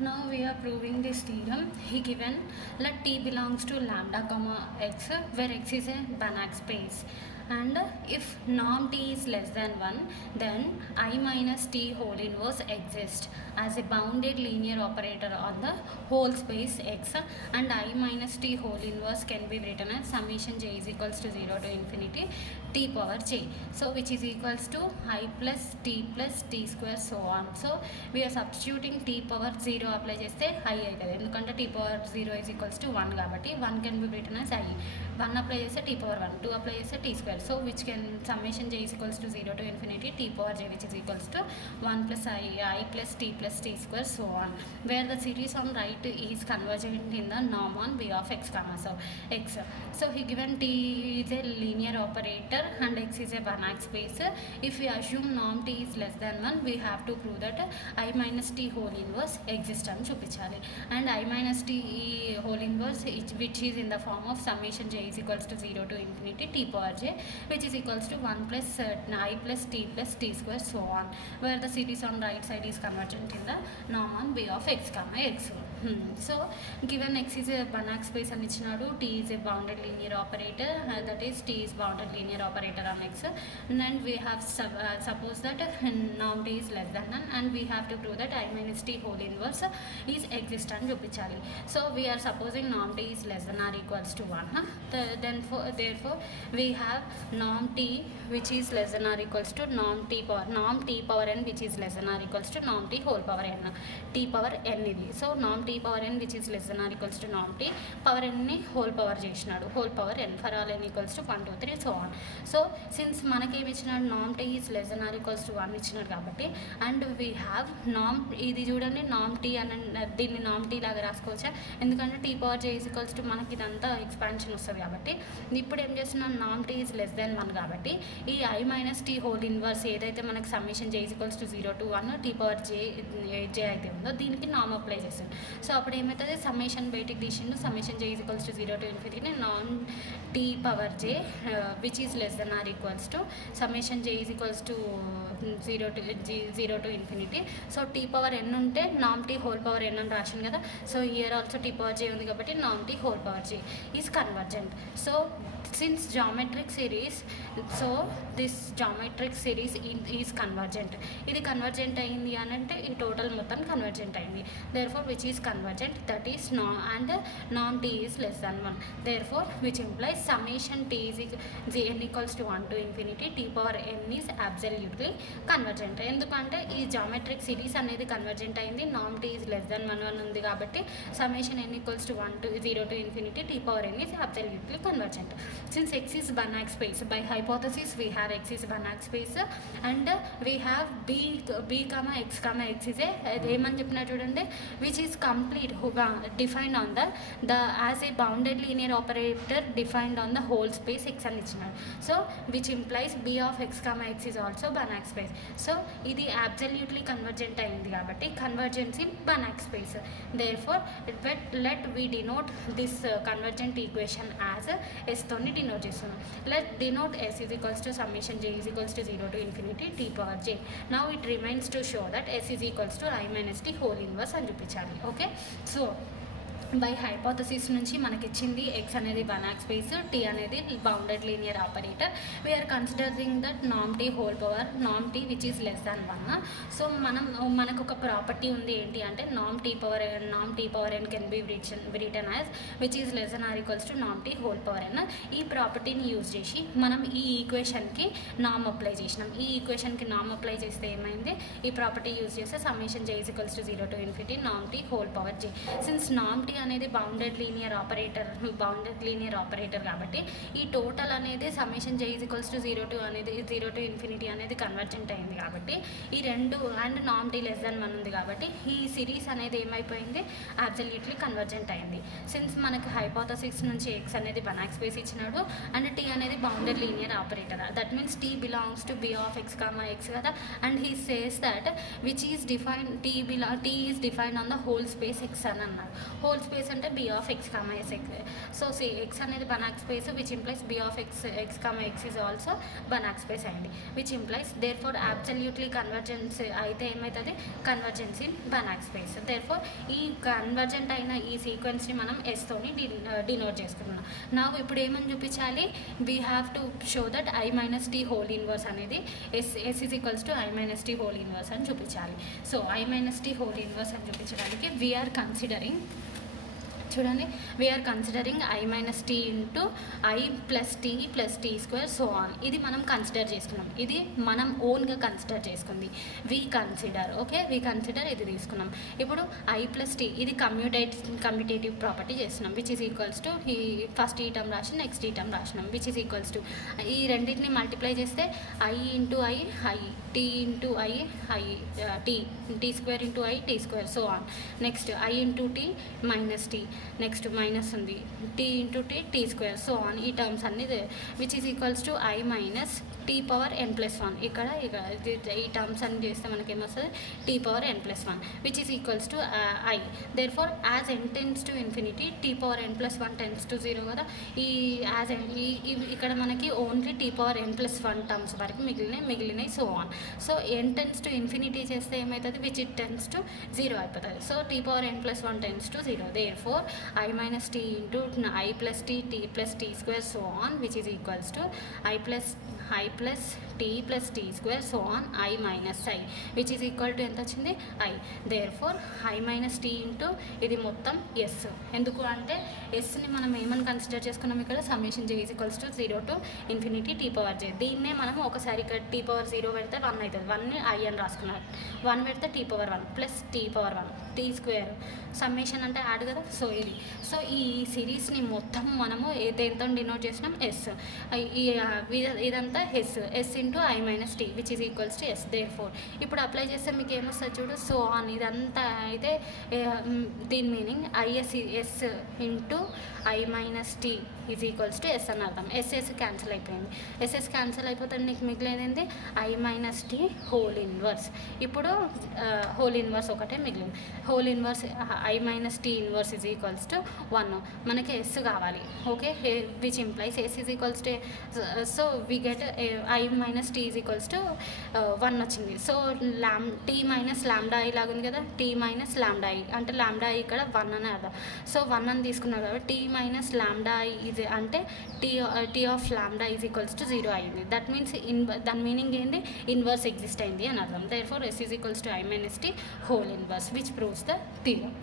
Now we are proving this theorem. He given let T belongs to lambda comma x, where x is a Banach space, and if norm T is less than 1, then I minus T whole inverse exists as a bounded linear operator on the whole space x, and I minus T whole inverse can be written as summation j is equals to 0 to infinity T power j, so which is equals to I plus T square so on. So we are substituting T power 0 apply చేస్తే I అవుతుంది, ఎందుకంటే T power 0 is equals to 1 కాబట్టి 1 can be return as I. 1 apply చేస్తే T power 1, 2 apply చేస్తే T square, so which can summation J is equals to 0 to infinity T power J which is equals to 1 plus I plus T square so on, where the series on right is convergent in the norm on B of X comma so X. So he given T is a linear operator and X is a Banach space. If we assume norm T is less than 1, we have to prove that I minus T whole inverse exists అని చూపించాలి. And I minus T whole inverse which is in the form of summation j is equals to 0 to infinity T power j which is equals to 1 plus I plus T square so on, where the series on right side is convergent in the norm on B of x comma x. So given x is a Banach space and ichinaru, T is a bounded linear operator, that is T is bounded linear operator on x, and we have suppose that norm T is less than 1 and we have to prove that I minus T whole inverse is exist అని చూపించాలి. So we are supposing norm T is less than or equals to 1, therefore we have norm T which is less than or equals to norm T power n which is less than or equals to norm T whole power n, T power n ఇది. So norm T power n which is less than or equals to norm T power n ని whole power చేసినాడు, whole power n for all n equals to 1 2 3 so on. So since మనకి ఏమి ఇచ్చినాడు, norm T is less than or equals to 1 ఇచ్చినాడు కాబట్టి, and we have norm ఇది చూడండి norm T అని దీన్ని norm T లాగా రాసుకోవచ్చా, ఎందుకంటే T power j is equals to మనకి ఇదంతా ఎక్స్పాన్షన్ వస్తుంది కాబట్టి. ఇప్పుడు ఏం చేస్తున్నాం, norm T is less than 1 కాబట్టి ఈ I minus T whole inverse ఏదైతే మనకి summation j is equals to 0 to 1 T power j అయితే ఉందో దీనికి నామ్ అప్లై చేస్తాం. సో అప్పుడు ఏమవుతుంది, సమ్మేషన్ బయటికి తీసిండు, summation j is equals to 0 to infinity నాన్ T power j which is less than or equals to summation j is equals to 0 to infinity. So T power n ఉంటే నామ్ T whole power n అని రాసింది కదా, so here also T power j ఉంది కాబట్టి నామ్ T whole power j is convergent. So since geometric series, so this geometric series is convergent. ఇది convergent అయింది అని అంటే ఈ టోటల్ మొత్తం కన్వర్జెంట్ అయింది, therefore which is convergent, that is and norm T is less than 1, therefore which implies summation T is n equals to 1 to infinity T power n is absolutely convergent. ఎందుకంటే ఈ geometric series అనేది convergent అయింది, నామ్ T is less than 1 ఉంది కాబట్టి summation n equals to 1 to 0 to infinity T power n is absolutely convergent. Since x is Banach space, by hypothesis we have x is Banach space and we have b comma x is a ఏమని చెప్పినా చూడండి, which is complete defined on the as a bounded linear operator defined on the whole space x అని ఇచ్చినాడు. So which implies b of x comma x is also Banach space. So ఇది absolutely convergent అయింది కాబట్టి convergence in Banach space. Therefore let we denote this convergent equation as s తోని denote చేస్తున్నాం. Let denote s is equals to summation j is equals to 0 to infinity T power j. Now it remains to show that s is equals to I minus T whole inverse అని చూపించాలి. Okay, so by hypothesis నుంచి మనకి ఇచ్చింది X అనేది Banach space, tea అనేది bounded linear operator. We are considering that NAM T whole power NAM tea which is less than 1. So మనకు ఒక property ఉంది ఏంటి అంటే నామ్ tea power N can be return as which is less than or equals to NAM T whole power ఎన్. ఈ ప్రాపర్టీని use చేసి మనం ఈ ఈక్వేషన్కి నామ్ అప్లై చేసినాం. ఈ ఈక్వేషన్కి నామ్ అప్లై చేస్తే ఏమైంది, ఈ ప్రాపర్టీ యూజ్ చేస్తే summation j is equals to 0 to infinity నామ్ T whole power j. Since నామ్ టీ అనేది బౌండెడ్ లీనియర్ ఆపరేటర్ కాబట్టి ఈ టోటల్ అనేది summation j is equals to 0 to infinity అనేది కన్వర్జెంట్ అయింది కాబట్టి ఈ రెండు అండ్ నామ్ టీ లెస్ దాన్ 1 ఉంది కాబట్టి ఈ సిరీస్ అనేది ఏమైపోయింది, అబ్సల్యూట్లీ కన్వర్జెంట్ అయింది. సిన్స్ మనకి హైపోథసిస్ నుంచి x అనేది Banach స్పేస్ ఇచ్చినాడు అండ్ t అనేది bounded linear operator, that means t belongs to b of x comma x కదా, and he says that which is define t is defined on the whole space x అని అన్నారు. Whole space అంటే B of X comma S x. So x అనేది Banach space which implies B of X comma x is also Banach space అయింది, which implies therefore absolutely convergence అయితే ఏమవుతుంది, convergence in Banach space. Therefore ఈ convergent అయిన ఈ సీక్వెన్స్ని మనం ఎస్తోని denote చేసుకుంటున్నాం. నా ఇప్పుడు ఏమని చూపించాలి, we have to show that I minus T whole inverse అనేది S is equals to I minus T whole inverse అని చూపించాలి. So I minus T whole inverse అని చూపించడానికి వీఆర్ కన్సిడరింగ్, చూడండి, we are considering I minus T into I plus T square so on. ఇది మనం consider చేసుకున్నాం, ఇది మనం ఓన్గా కన్సిడర్ చేసుకుంది. వీ కన్సిడర్ ఇది తీసుకున్నాం. ఇప్పుడు ఐ ప్లస్ టీ ఇది కమ్యూటేటివ్ ప్రాపర్టీ చేస్తున్నాం, విచ్ ఈజ్ ఈక్వల్స్ టు ఈ ఫస్ట్ ఈ టర్మ్ రాసి నెక్స్ట్ ఈ టర్మ్ రాసినాం, విచ్ ఈజ్ ఈక్వల్స్ టు ఈ రెండింటిని మల్టిప్లై చేస్తే I into I T into I T square into T square so on. Next I into T minus T, next minus ఉంది T into T square so on. ఈ terms అన్ని which is equals to I minus tea power n plus 1. ఇక్కడ ఈ terms అన్ని చేస్తే మనకి ఏమొస్తుంది, T power n plus 1 which is equals to I. Therefore as n tends to infinity T power n plus 1 tends to 0 కదా. ఈ as ఇక్కడ మనకి only T power n plus 1 terms వరకు మిగిలినాయి so on. So n tends to infinity చేస్తే ఏమవుతుంది, which it tends to 0 అయిపోతుంది. So T power n plus 1 tends to 0. Therefore I minus T into I plus T square so on which is equals to I plus T square so on I minus I which is equal to ఎంత వచ్చింది, I. Therefore I minus T into ఇది మొత్తం yes. ఎందుకు అంటే ఎస్ని మనం ఏమని consider చేసుకున్నాం, ఇక్కడ summation J is equals to 0 to infinity T power J. దీన్నే మనం ఒకసారి ఇక్కడ టీ పవర్ 0 పెడితే 1 అవుతుంది, 1ని ఐ అని రాసుకున్నారు, 1 పెడితే T power 1 plus T power 1 T square summation అంటే యాడ్ కదా. సో ఇది సో ఈ సిరీస్ని మొత్తం మనము దేంతో డినోట్ చేసినాం, ఎస్. ఇదంతా S into I minus T which is equals to S. Therefore ఇప్పుడు అప్లై చేస్తే మీకు ఏమొస్తుంది చూడు, సో ఆన్. ఇదంతా అయితే దీని meaning S into I minus T is equals to S అని అర్థం. ఎస్ క్యాన్సిల్ అయిపోయింది, క్యాన్సిల్ అయిపోతే నీకు మిగిలేది I minus T whole inverse. ఇప్పుడు హోల్ ఇన్వర్స్ ఒకటే మిగిలింది. Whole inverse I minus T inverse is equals to 1. మనకి ఎస్ కావాలి, okay, which implies S is equals to, so we get I minus T is equals to 1 వచ్చింది. So T minus lambda I లాగుంది కదా, tea minus lambda I అంటే ల్యాండా I ఇక్కడ 1 అని అర్థం. సో 1 అని తీసుకున్నారు కాబట్టి టీ మైనస్ ల్యాండా ఐ ఇది అంటే T of lambda is equals to 0 అయింది. దట్ మీన్స్ దాని మీనింగ్ ఏంటి, ఇన్వర్స్ ఎగ్జిస్ట్ అయింది అని అర్థం. Therefore S is equals to I minus T whole inverse which proves the theorem.